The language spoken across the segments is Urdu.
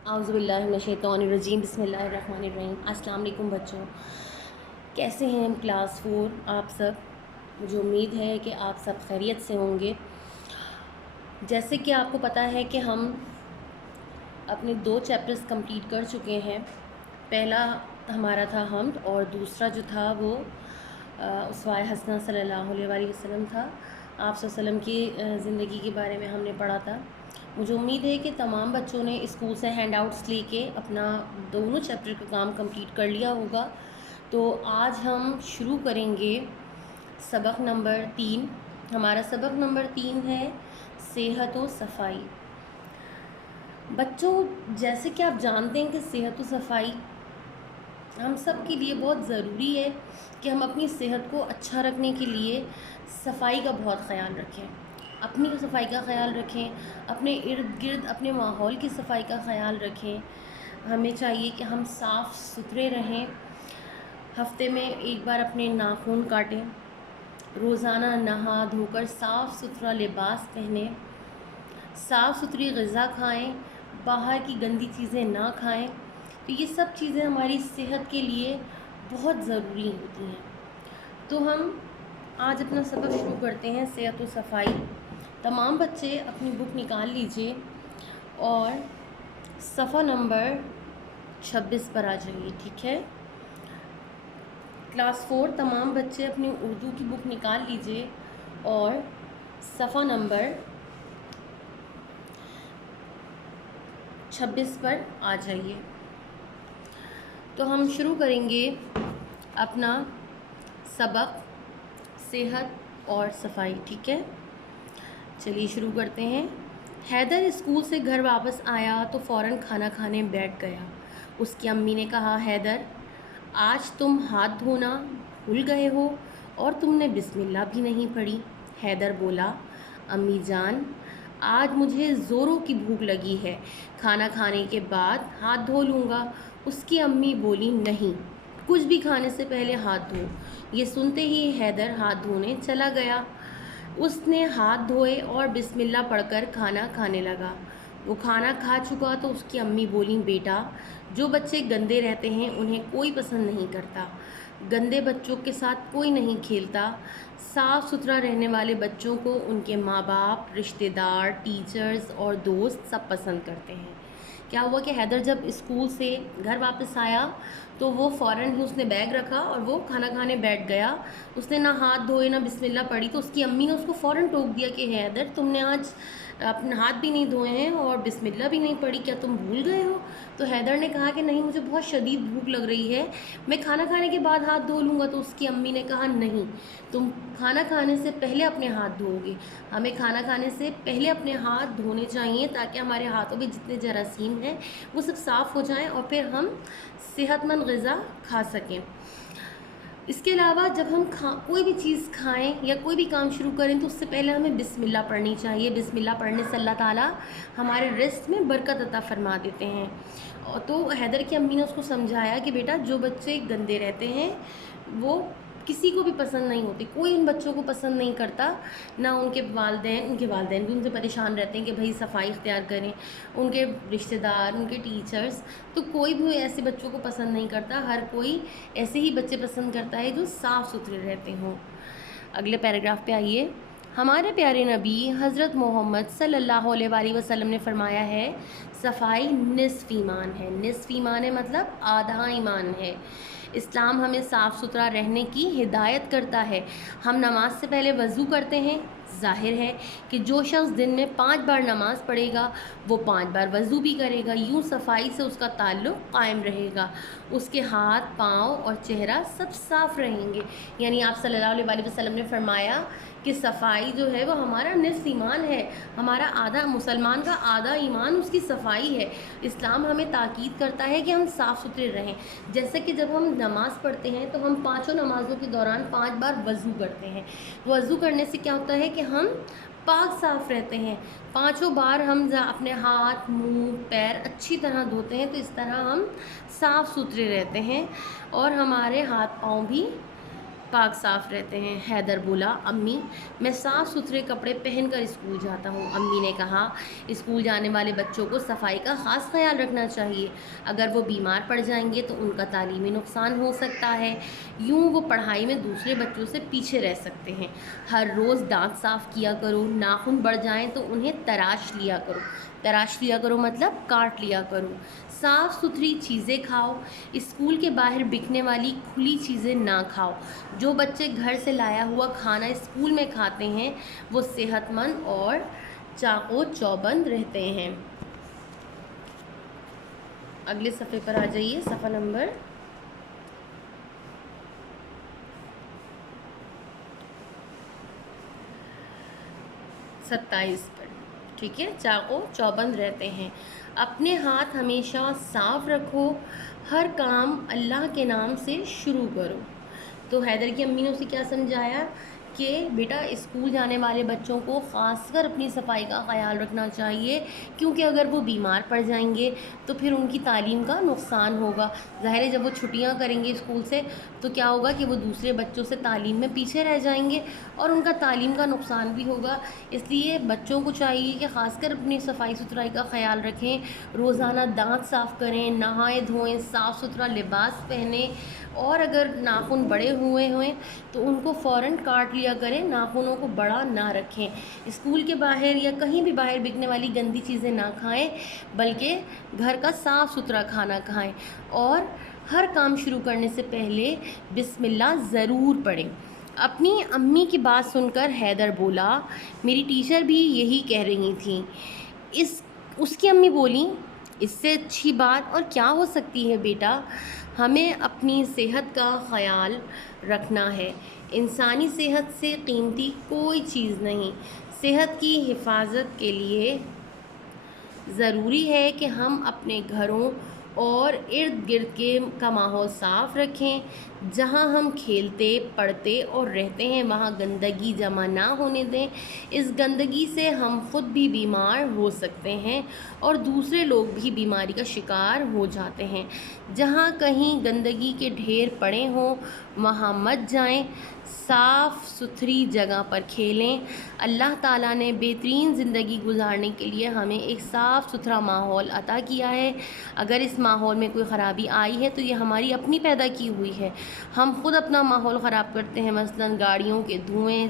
اعوذ باللہ من الشیطان الرجیم، بسم اللہ الرحمن الرحیم۔ السلام علیکم بچوں، کیسے ہیں کلاس 4 آپ سب؟ مجھے امید ہے کہ آپ سب خیریت سے ہوں گے۔ جیسے کہ آپ کو پتہ ہے کہ ہم اپنے 2 چیپٹرز کمپلیٹ کر چکے ہیں۔ پہلا ہمارا تھا حمد اور دوسرا جو تھا وہ اسوائے حسنہ صلی اللہ علیہ وسلم تھا۔ آپ صلی اللہ علیہ وسلم کی زندگی کے بارے میں ہم نے پڑھا تھا۔ مجھے امید ہے کہ تمام بچوں نے اسکول سے ہینڈ آؤٹس لے کے اپنا دونوں چیپٹر کا کام کمپلیٹ کر لیا ہوگا۔ تو آج ہم شروع کریں گے سبق نمبر 3۔ ہمارا سبق نمبر 3 ہے صحت و صفائی۔ بچوں، جیسے کہ آپ جانتے ہیں کہ صحت و صفائی ہم سب کے لیے بہت ضروری ہے کہ ہم اپنی صحت کو اچھا رکھنے کے لیے صفائی کا بہت خیال رکھیں، اپنی صفائی کا خیال رکھیں، اپنے ارد گرد اپنے ماحول کی صفائی کا خیال رکھیں۔ ہمیں چاہیے کہ ہم صاف ستھرے رہیں، ہفتے میں ایک بار اپنے ناخن کاٹیں، روزانہ نہا دھو کر صاف ستھرا لباس پہنیں، صاف ستھری غذا کھائیں، باہر کی گندی چیزیں نہ کھائیں۔ تو یہ سب چیزیں ہماری صحت کے لیے بہت ضروری ہوتی ہیں۔ تو ہم آج اپنا سبق شروع کرتے ہیں صحت و صفائی۔ تمام بچے اپنی بک نکال لیجئے اور صفحہ نمبر 26 پر آ جائیے، ٹھیک ہے؟ کلاس 4 تمام بچے اپنی اردو کی بک نکال لیجئے اور صفحہ نمبر 26 پر آ جائیے۔ تو ہم شروع کریں گے اپنا سبق صحت اور صفائی، ٹھیک ہے؟ چلیے شروع کرتے ہیں۔ حیدر اسکول سے گھر واپس آیا تو فوراً کھانا کھانے بیٹھ گیا۔ اس کی امی نے کہا، حیدر آج تم ہاتھ دھونا بھول گئے ہو اور تم نے بسم اللہ بھی نہیں پڑھی۔ حیدر بولا، امی جان آج مجھے زوروں کی بھوک لگی ہے، کھانا کھانے کے بعد ہاتھ دھو لوں گا۔ اس کی امی بولی، نہیں، کچھ بھی کھانے سے پہلے ہاتھ دھو۔ یہ سنتے ہی حیدر ہاتھ دھونے چلا گیا۔ اس نے ہاتھ دھوئے اور بسم اللہ پڑھ کر کھانا کھانے لگا۔ وہ کھانا کھا چکا تو اس کی امی بولیں، بیٹا جو بچے گندے رہتے ہیں انہیں کوئی پسند نہیں کرتا، گندے بچوں کے ساتھ کوئی نہیں کھیلتا، صاف ستھرا رہنے والے بچوں کو ان کے ماں باپ، رشتہ دار، ٹیچرز اور دوست سب پسند کرتے ہیں۔ کیا ہوا کہ حیدر جب اسکول سے گھر واپس آیا تو وہ فوراً ہی اس نے بیگ رکھا اور وہ کھانا کھانے بیٹھ گیا۔ اس نے نہ ہاتھ دھوئے نہ بسم اللہ پڑھی، تو اس کی امی نے اس کو فوراً ٹوک دیا کہ حیدر تم نے آج اپنے ہاتھ بھی نہیں دھوئے ہیں اور بسم اللہ بھی نہیں پڑھی، کیا تم بھول گئے ہو؟ تو حیدر نے کہا کہ نہیں، مجھے بہت شدید بھوک لگ رہی ہے، میں کھانا کھانے کے بعد ہاتھ دھو لوں گا۔ تو اس کی امی نے کہا، نہیں، تم کھانا کھانے سے پہلے اپنے ہاتھ دھو گے۔ ہمیں کھانا کھانے سے پہلے اپنے ہاتھ دھونے چاہیے تاکہ ہمارے ہاتھوں میں جتنے جراثیم ہیں وہ سب صاف ہو جائیں اور پھر ہم صحت مند غذا کھا سکیں۔ اس کے علاوہ جب ہم کوئی بھی چیز کھائیں یا کوئی بھی کام شروع کریں تو اس سے پہلے ہمیں بسم اللہ پڑھنی چاہیے۔ بسم اللہ پڑھنے سے اللہ تعالیٰ ہمارے رزق میں برکت عطا فرما دیتے ہیں۔ تو حیدر کی امی نے اس کو سمجھایا کہ بیٹا جو بچے گندے رہتے ہیں وہ کسی کو بھی پسند نہیں ہوتے، کوئی ان بچوں کو پسند نہیں کرتا، نہ ان کے والدین بھی ان سے پریشان رہتے ہیں کہ بھائی صفائی اختیار کریں، ان کے رشتہ دار، ان کے ٹیچرز، تو کوئی بھی ایسے بچوں کو پسند نہیں کرتا، ہر کوئی ایسے ہی بچے پسند کرتا ہے جو صاف ستھرے رہتے ہوں۔ اگلے پیراگراف پہ آئیے۔ ہمارے پیارے نبی حضرت محمد صلی اللہ علیہ وآلہ وسلم نے فرمایا ہے، صفائی نصف ایمان ہے۔ نصف ایمان ہے مطلب آدھا ایمان ہے۔ اسلام ہمیں صاف ستھرا رہنے کی ہدایت کرتا ہے۔ ہم نماز سے پہلے وضو کرتے ہیں۔ ظاہر ہے کہ جو شخص دن میں 5 بار نماز پڑھے گا وہ 5 بار وضو بھی کرے گا، یوں صفائی سے اس کا تعلق قائم رہے گا، اس کے ہاتھ، پاؤں اور چہرہ سب صاف رہیں گے۔ یعنی آپ صلی اللہ علیہ وآلہ وسلم نے فرمایا کہ صفائی جو ہے وہ ہمارا نصف ایمان ہے، ہمارا آدھا، مسلمان کا آدھا ایمان اس کی صفائی ہے۔ اسلام ہمیں تاکید کرتا ہے کہ ہم صاف ستھرے رہیں۔ جیسے کہ جب ہم نماز پڑھتے ہیں تو ہم 5 نمازوں کے دوران 5 بار وضو کرتے ہیں۔ وضو کرنے سے کیا ہوتا ہے کہ ہم پاک صاف رہتے ہیں، 5 بار ہم اپنے ہاتھ، منہ، پیر اچھی طرح دھوتے ہیں، تو اس طرح ہم صاف ستھرے رہتے ہیں اور ہمارے ہاتھ پاؤں بھی پاک صاف رہتے ہیں۔ حیدر بولا امی میں صاف ستھرے کپڑے پہن کر اسکول جاتا ہوں۔ امی نے کہا اسکول جانے والے بچوں کو صفائی کا خاص خیال رکھنا چاہیے، اگر وہ بیمار پڑ جائیں گے تو ان کا تعلیمی نقصان ہو سکتا ہے، یوں وہ پڑھائی میں دوسرے بچوں سے پیچھے رہ سکتے ہیں۔ ہر روز دانت صاف کیا کرو، ناخن بڑھ جائیں تو انہیں تراش لیا کرو۔ تراش لیا کرو مطلب کاٹ لیا کرو۔ صاف ستھری چیزیں کھاؤ، اسکول کے باہر بکنے والی کھلی چیزیں نہ کھاؤ۔ جو بچے گھر سے لایا ہوا کھانا اسکول میں کھاتے ہیں وہ صحت مند اور چاق و چوبند رہتے ہیں۔ اگلے صفحے پر آ جائیے، صفحہ نمبر 27 پر، ٹھیک ہے، چاق و چوبند رہتے ہیں۔ اپنے ہاتھ ہمیشہ صاف رکھو، ہر کام اللہ کے نام سے شروع کرو۔ تو حیدر کی امی نے اسے کیا سمجھایا کہ بیٹا اسکول جانے والے بچوں کو خاص کر اپنی صفائی کا خیال رکھنا چاہیے، کیونکہ اگر وہ بیمار پڑ جائیں گے تو پھر ان کی تعلیم کا نقصان ہوگا۔ ظاہر ہے جب وہ چھٹیاں کریں گے اسکول سے تو کیا ہوگا کہ وہ دوسرے بچوں سے تعلیم میں پیچھے رہ جائیں گے اور ان کا تعلیم کا نقصان بھی ہوگا۔ اس لیے بچوں کو چاہیے کہ خاص کر اپنی صفائی ستھرائی کا خیال رکھیں، روزانہ دانت صاف کریں، نہائیں دھوئیں، صاف ستھرا لباس پہنیں، اور اگر ناخن بڑے ہوئے تو ان کو فوراً کاٹ لیا کریں، ناخنوں کو بڑا نہ رکھیں۔ اسکول کے باہر یا کہیں بھی باہر بکنے والی گندی چیزیں نہ کھائیں، بلکہ گھر کا صاف ستھرا کھانا کھائیں، اور ہر کام شروع کرنے سے پہلے بسم اللہ ضرور پڑھیں۔ اپنی امی کی بات سن کر حیدر بولا میری ٹیچر بھی یہی کہہ رہی تھیں۔ اس کی امی بولیں اس سے اچھی بات اور کیا ہو سکتی ہے بیٹا، ہمیں اپنی صحت کا خیال رکھنا ہے، انسانی صحت سے قیمتی کوئی چیز نہیں۔ صحت کی حفاظت کے لیے ضروری ہے کہ ہم اپنے گھروں اور ارد گرد کا ماحول صاف رکھیں۔ جہاں ہم کھیلتے پڑھتے اور رہتے ہیں وہاں گندگی جمع نہ ہونے دیں، اس گندگی سے ہم خود بھی بیمار ہو سکتے ہیں اور دوسرے لوگ بھی بیماری کا شکار ہو جاتے ہیں۔ جہاں کہیں گندگی کے ڈھیر پڑے ہوں وہاں مت جائیں، صاف ستھری جگہ پر کھیلیں۔ اللہ تعالیٰ نے بہترین زندگی گزارنے کے لیے ہمیں ایک صاف ستھرا ماحول عطا کیا ہے۔ اگر اس ماحول میں کوئی خرابی آئی ہے تو یہ ہماری اپنی پیدا کی ہوئی ہے، ہم خود اپنا ماحول خراب کرتے ہیں، مثلاً گاڑیوں کے دھوئیں،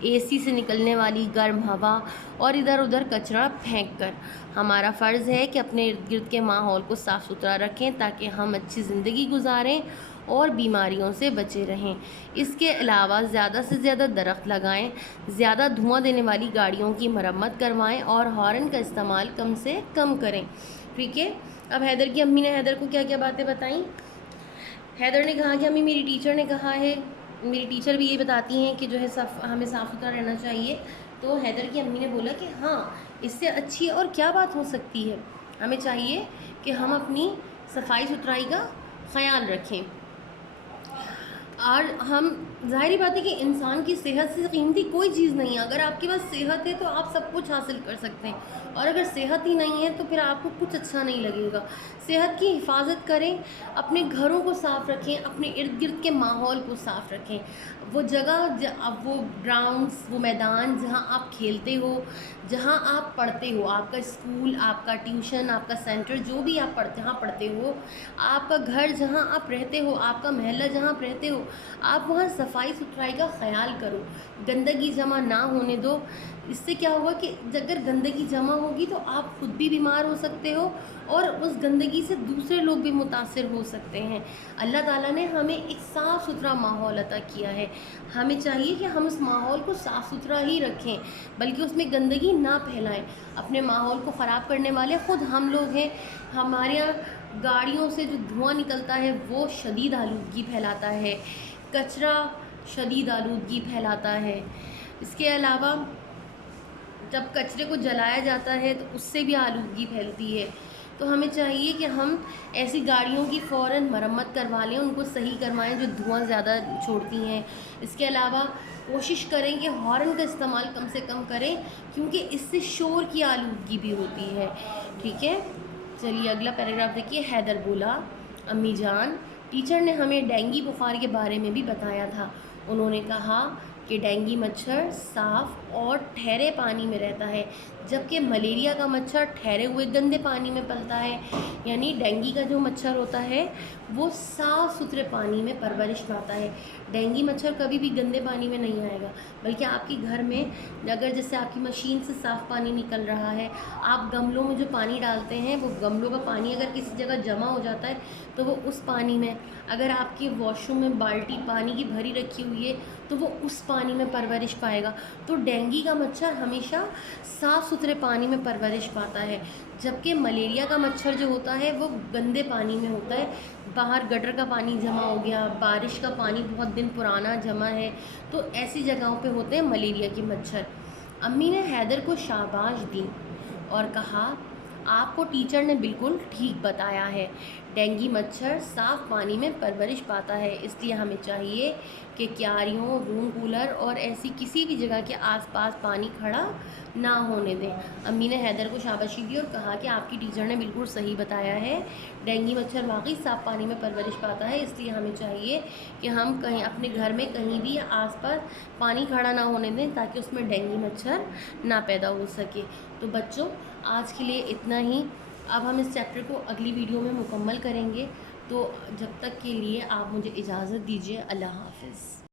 اے سی سے نکلنے والی گرم ہوا اور ادھر ادھر کچرا پھینک کر۔ ہمارا فرض ہے کہ اپنے ارد گرد کے ماحول کو صاف ستھرا رکھیں تاکہ ہم اچھی زندگی گزاریں اور بیماریوں سے بچے رہیں۔ اس کے علاوہ زیادہ سے زیادہ درخت لگائیں، زیادہ دھواں دینے والی گاڑیوں کی مرمت کروائیں اور ہارن کا استعمال کم سے کم کریں، ٹھیک ہے۔ اب حیدر کی امی نے حیدر کو کیا کیا باتیں بتائیں۔ حیدر نے کہا کہ امی میری ٹیچر نے کہا ہے، میری ٹیچر بھی یہ بتاتی ہیں کہ جو ہے ہمیں صاف ستھرا رہنا چاہیے۔ تو حیدر کی امی نے بولا کہ ہاں اس سے اچھی اور کیا بات ہو سکتی ہے، ہمیں چاہیے کہ ہم اپنی صفائی ستھرائی کا خیال رکھیں۔ اور ہم ظاہری بات ہے کہ انسان کی صحت سے قیمتی کوئی چیز نہیں ہے، اگر آپ کے پاس صحت ہے تو آپ سب کچھ حاصل کر سکتے ہیں، اور اگر صحت ہی نہیں ہے تو پھر آپ کو کچھ اچھا نہیں لگے گا۔ صحت کی حفاظت کریں، اپنے گھروں کو صاف رکھیں، اپنے ارد گرد کے ماحول کو صاف رکھیں۔ وہ جگہ، وہ گراؤنڈس، وہ میدان جہاں آپ کھیلتے ہو، جہاں آپ پڑھتے ہو، آپ کا اسکول، آپ کا ٹیوشن، آپ کا سینٹر، جو بھی آپ جہاں پڑھتے ہو، آپ کا گھر جہاں آپ رہتے ہو، آپ کا محلہ جہاں آپ رہتے ہو، آپ وہاں صفائی ستھرائی کا خیال کرو، گندگی جمع نہ ہونے دو۔ اس سے کیا ہوگا کہ اگر گندگی جمع ہوگی تو آپ خود بھی بیمار ہو سکتے ہو اور اس گندگی سے دوسرے لوگ بھی متاثر ہو سکتے ہیں۔ اللہ تعالیٰ نے ہمیں ایک صاف ستھرا ماحول عطا کیا ہے، ہمیں چاہیے کہ ہم اس ماحول کو صاف ستھرا ہی رکھیں، بلکہ اس میں گندگی نہ پھیلائیں۔ اپنے ماحول کو خراب کرنے والے خود ہم لوگ ہیں۔ ہمارے یہاں گاڑیوں سے جو دھواں نکلتا ہے وہ شدید آلودگی پھیلاتا ہے، کچرا شدید آلودگی پھیلاتا ہے۔ اس کے علاوہ جب کچرے کو جلایا جاتا ہے تو اس سے بھی آلودگی پھیلتی ہے۔ تو ہمیں چاہیے کہ ہم ایسی گاڑیوں کی فوراً مرمت کروا لیں، ان کو صحیح کروائیں جو دھواں زیادہ چھوڑتی ہیں۔ اس کے علاوہ کوشش کریں کہ ہارن کا استعمال کم سے کم کریں، کیونکہ اس سے شور کی آلودگی بھی ہوتی ہے، ٹھیک ہے۔ چلیے اگلا پیراگراف دیکھیے۔ حیدر بولا امی جان ٹیچر نے ہمیں ڈینگی بخار کے بارے میں بھی بتایا تھا، انہوں نے کہا کہ ڈینگی مچھر صاف اور ٹھہرے پانی میں رہتا ہے، جبکہ ملیریا کا مچھر ٹھہرے ہوئے گندے پانی میں پلتا ہے۔ یعنی ڈینگی کا جو مچھر ہوتا ہے وہ صاف ستھرے پانی میں پرورش پاتا ہے۔ ڈینگی مچھر کبھی بھی گندے پانی میں نہیں آئے گا، بلکہ آپ کے گھر میں اگر جیسے آپ کی مشین سے صاف پانی نکل رہا ہے، آپ گملوں میں جو پانی ڈالتے ہیں وہ گملوں کا پانی اگر کسی جگہ جمع ہو جاتا ہے تو وہ اس پانی میں، اگر آپ کے واش روم میں بالٹی پانی کی بھری رکھی ہوئی ہے تو وہ اس پانی میں پرورش پائے گا۔ تو ڈینگی کا مچھر ہمیشہ صاف ستھرے پانی میں پرورش پاتا ہے، جبکہ ملیریا کا مچھر جو ہوتا ہے وہ گندے پانی میں ہوتا ہے، باہر گٹر کا پانی جمع ہو گیا، بارش کا پانی بہت دن پرانا جمع ہے، تو ایسی جگہوں پہ ہوتے ہیں ملیریا کے مچھر۔ امی نے حیدر کو شاباش دی اور کہا آپ کو ٹیچر نے بالکل ٹھیک بتایا ہے، ڈینگی مچھر صاف پانی میں پرورش پاتا ہے، اس لیے ہمیں چاہیے کہ کیاریوں، روم کولر اور ایسی کسی بھی جگہ کے آس پاس پانی کھڑا نہ ہونے دیں۔ امی نے حیدر کو شاباشی دی اور کہا کہ آپ کی ٹیچر نے بالکل صحیح بتایا ہے، ڈینگی مچھر واقعی صاف پانی میں پرورش پاتا ہے، اس لیے ہمیں چاہیے کہ ہم کہیں اپنے گھر میں کہیں بھی آس پاس پانی کھڑا نہ ہونے دیں تاکہ اس میں ڈینگی مچھر نہ پیدا ہو سکے۔ تو بچوں آج کے لیے اتنا ہی، اب ہم اس چیپٹر کو اگلی ویڈیو میں مکمل کریں گے، تو جب تک کے لیے آپ مجھے اجازت دیجیے، اللہ حافظ۔